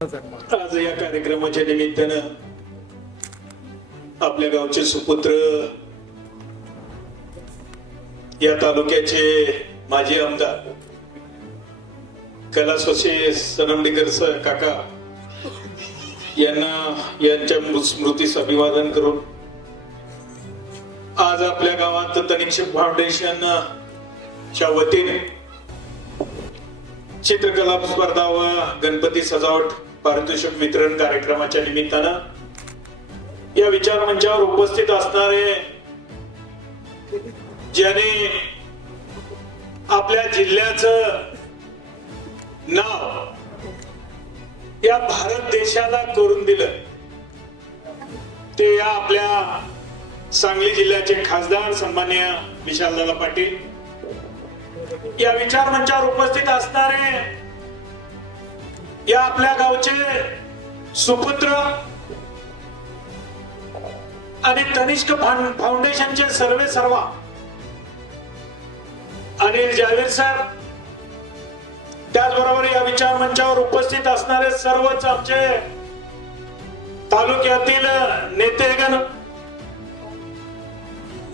आज या कार्यक्रमाच्या निमित्तानं आपल्या गावचे सुपुत्र या तालुक्याचे माजी आमदार कैलासवासी सनमडीकर सर काका यांना यांच्या स्मृतीस अभिवादन करून आज आपल्या गावात तनिक्षक फाउंडेशन च्या वतीने चित्रकला स्पर्धा व गणपती सजावट पारितोषिक वितरण कार्यक्रमाच्या निमित्तानं या विचार मंचावर उपस्थित असणारे ज्याने आपल्या जिल्ह्याच नाव या भारत देशाला करून दिलं ते या आपल्या सांगली जिल्ह्याचे खासदार सन्मान्य विशालदादा पाटील. या विचार मंचावर उपस्थित असणारे या आपल्या गावचे सुपुत्र आणि तनिष्क फाउंडेशनचे सर्वे सर्वा. अनिल जावेद सर त्याचबरोबर या विचार मंचावर उपस्थित असणारे सर्वच आमचे तालुक्यातील नेतेगण.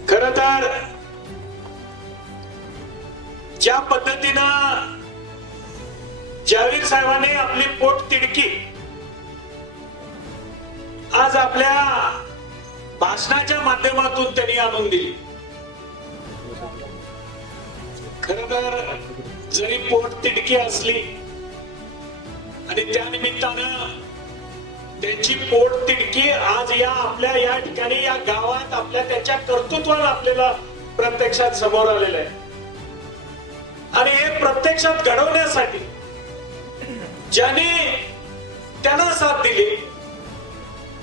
खर तर ज्या पद्धतीनं जावीर साहेबांनी आपली पोट तिडकी. आज आपल्या भाषणाच्या माध्यमातून त्यांनी आणून दिली. खर तर जरी पोट तिडकी असली आणि त्या निमित्तानं त्यांची पोट तिडकी आज या आपल्या या ठिकाणी या गावात आपल्या त्याच्या कर्तृत्वाला आपल्याला प्रत्यक्षात समोर आलेलं आहे. आणि हे प्रत्यक्षात घडवण्यासाठी ज्याने त्यांना साथ दिली.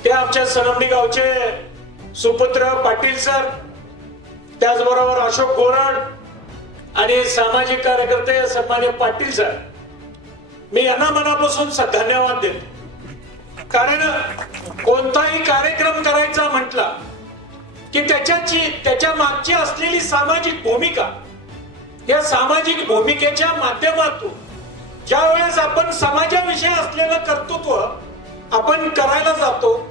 ते आमच्या सनमडी गावचे सुपुत्र पाटील सर त्याचबरोबर अशोक गोरड आणि सामाजिक कार्यकर्ते सन्मान्य पाटील सर. मी यांना मनापासून धन्यवाद देतो. कारण कोणताही कार्यक्रम करायचा म्हटला की त्याच्याची त्याच्या मागची असलेली सामाजिक भूमिका या सामाजिक भूमिकेच्या माध्यमातून ज्या वेळेस आपण समाजाविषयी असलेलं कर्तृत्व आपण करायला जातो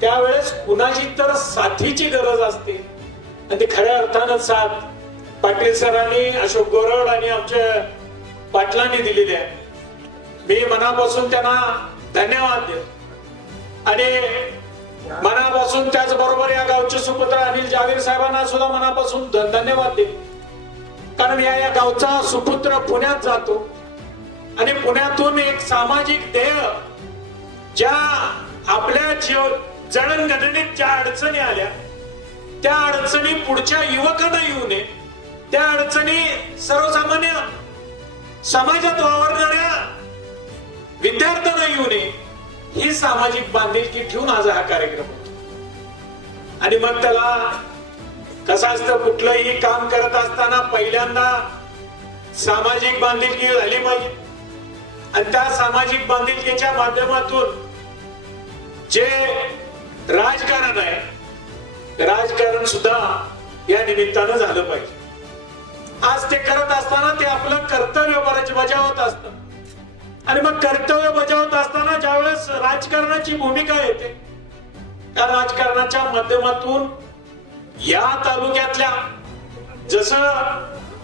त्यावेळेस कुणाची तर साथीची गरज असते. आणि ती खऱ्या अर्थानं साथ. पाटील सरांनी अशोक गोरड आणि आमच्या पाटलांनी दिलेली आहे. मी मनापासून त्यांना धन्यवाद देतो. आणि मनापासून त्याचबरोबर या गावचे सुपुत्र अनिल जावीर साहेबांना सुद्धा मनापासून धन्यवाद देतो. कारण या या गावचा सुपुत्र पुण्यात जातो. आणि पुण्यातून एक सामाजिक ध्येय ज्या आपल्या जीव जडणघडणीत ज्या अडचणी आल्या त्या अडचणी पुढच्या युवकांना येऊ नये. त्या अडचणी सर्वसामान्य समाजात वावरणाऱ्या विद्यार्थ्यांना येऊ नये. ही सामाजिक बांधिलकी ठेवून आज हा कार्यक्रम होतो. आणि मग त्याला कसं असतं कुठलंही काम करत असताना पहिल्यांदा सामाजिक बांधिलकी झाली पाहिजे. आणि त्या सामाजिक बांधिलकीच्या माध्यमातून जे राजकारण आहे राजकारण सुद्धा या निमित्तानं झालं पाहिजे. आज ते करत असताना ते आपलं कर्तव्य बजावत असत. आणि मग कर्तव्य बजावत असताना ज्यावेळेस राजकारणाची भूमिका येते त्या राजकारणाच्या माध्यमातून या तालुक्यातल्या जसं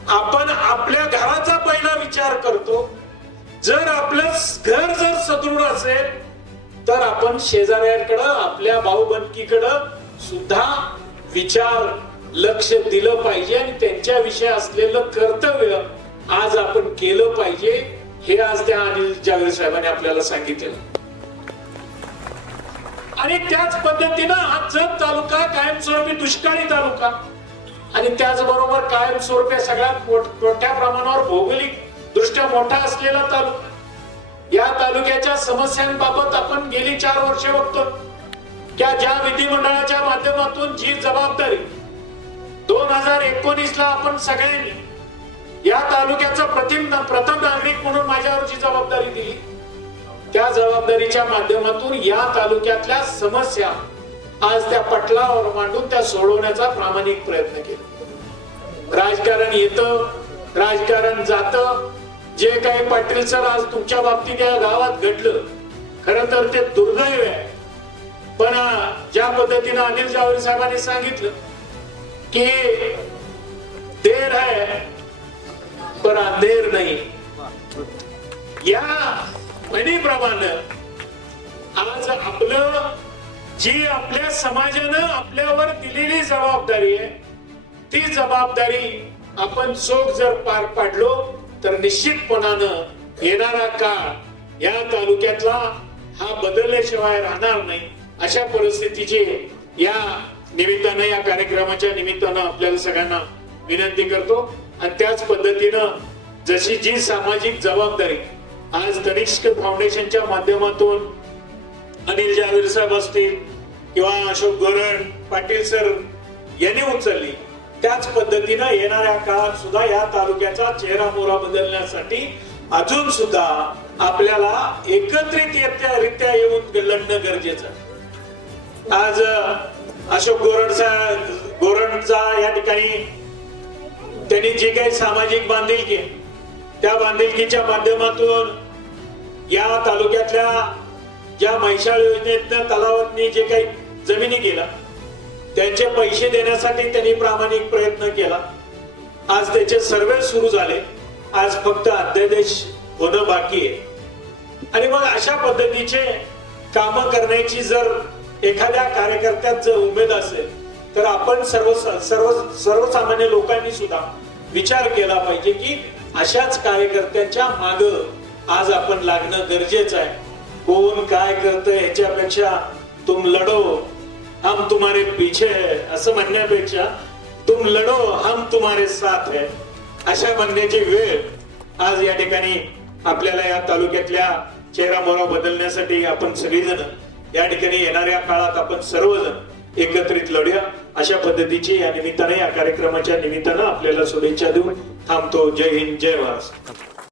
आपण आपल्या घराचा पहिला विचार करतो जर आपलं घर जर सदृढ असेल तर आपण शेजाऱ्यांकडं आपल्या भाऊबंदकीकडं सुद्धा विचार लक्ष दिलं पाहिजे आणि त्यांच्याविषयी असलेलं कर्तव्य आज आपण केलं पाहिजे हे आज त्या अनिल जावेद साहेबांनी आपल्याला सांगितलेलं. आणि त्याच पद्धतीनं हा जत तालुका कायमस्वरूपी दुष्काळी तालुका. आणि त्याचबरोबर कायमस्वरूपी सगळ्यात मोठ- मोठ्या प्रमाणावर भौगोलिक दृष्ट्या मोठा असलेला तालुका. या तालुक्याच्या समस्यांबाबत आपण गेली चार वर्ष बघतो. त्या ज्या विधिमंडळाच्या माध्यमातून जी जबाबदारी दोन हजार एकोणीस ला आपण सगळ्यांनी या तालुक्याचा प्रथम प्रथम नागरिक म्हणून माझ्यावर जी जबाबदारी दिली. त्या जबाबदारीच्या माध्यमातून या तालुक्यातल्या समस्या आज त्या पटलावर मांडून त्या सोडवण्याचा प्रामाणिक प्रयत्न केला. राजकारण येतं राजकारण जातं जे काही पाटील सर आज तुमच्या बाबतीत या गावात घडलं खर तर ते दुर्दैव आहे. पण ज्या पद्धतीनं अनिल जावरी साहेबांनी सांगितलं की देर आहे पर अंधेर नाही. या म्हणीप्रमाणे आज आपलं जी आपल्या समाजानं आपल्यावर दिलेली जबाबदारी आहे ती जबाबदारी आपण चोख जर पार पाडलो तर निश्चितपणानं येणारा काळ या तालुक्यातला हा बदलल्याशिवाय राहणार नाही अशा परिस्थितीची या निमित्तानं या कार्यक्रमाच्या निमित्तानं आपल्याला सगळ्यांना विनंती करतो. आणि त्याच पद्धतीनं जशी जी सामाजिक जबाबदारी आज कनिष्क फाउंडेशनच्या माध्यमातून अनिल जावेर साहेब असतील किंवा अशोक गोरड पाटील सर यांनी उचलली त्याच पद्धतीनं येणाऱ्या काळात सुद्धा या तालुक्याचा चेहरा मोहरा बदलण्यासाठी अजून सुद्धा आपल्याला एकत्रित रित्या येऊन लढणं गरजेचं आज अशोक गोरडचा गोरडचा या ठिकाणी त्यांनी जी काही सामाजिक बांधिलकी त्या बांधिलकीच्या माध्यमातून या तालुक्यातल्या ज्या म्हैसाळ योजनेतनं तलावातनी जे काही जमिनी गेला त्यांचे पैसे देण्यासाठी त्यांनी प्रामाणिक प्रयत्न केला. आज त्याचे सर्वे सुरू झाले. आज फक्त अध्यादेश होणं बाकी आहे. आणि मग अशा पद्धतीचे काम करण्याची जर एखाद्या कार्यकर्त्यात जर उमेद असेल तर आपण सर्व सर्व सर्वसामान्य लोकांनी सुद्धा विचार केला पाहिजे की अशाच कार्यकर्त्यांच्या माग आज आपण लागणं गरजेचं आहे. कोण काय करतं ह्याच्यापेक्षा तुम लढो. हम तुम्हारे पीछे है असं म्हणण्यापेक्षा तुम लढो हम तुम्हारे साथ है। अशा म्हणण्याची वेळ आज या ठिकाणी आपल्याला या तालुक्यातल्या चेहरा मोहरा बदलण्यासाठी आपण सगळीजण या ठिकाणी येणाऱ्या काळात आपण सर्वजण एकत्रित लढूया. अशा पद्धतीची या निमित्ताने या कार्यक्रमाच्या निमित्तानं आपल्याला शुभेच्छा देऊन थांबतो. जय हिंद जय महाराष्ट्र.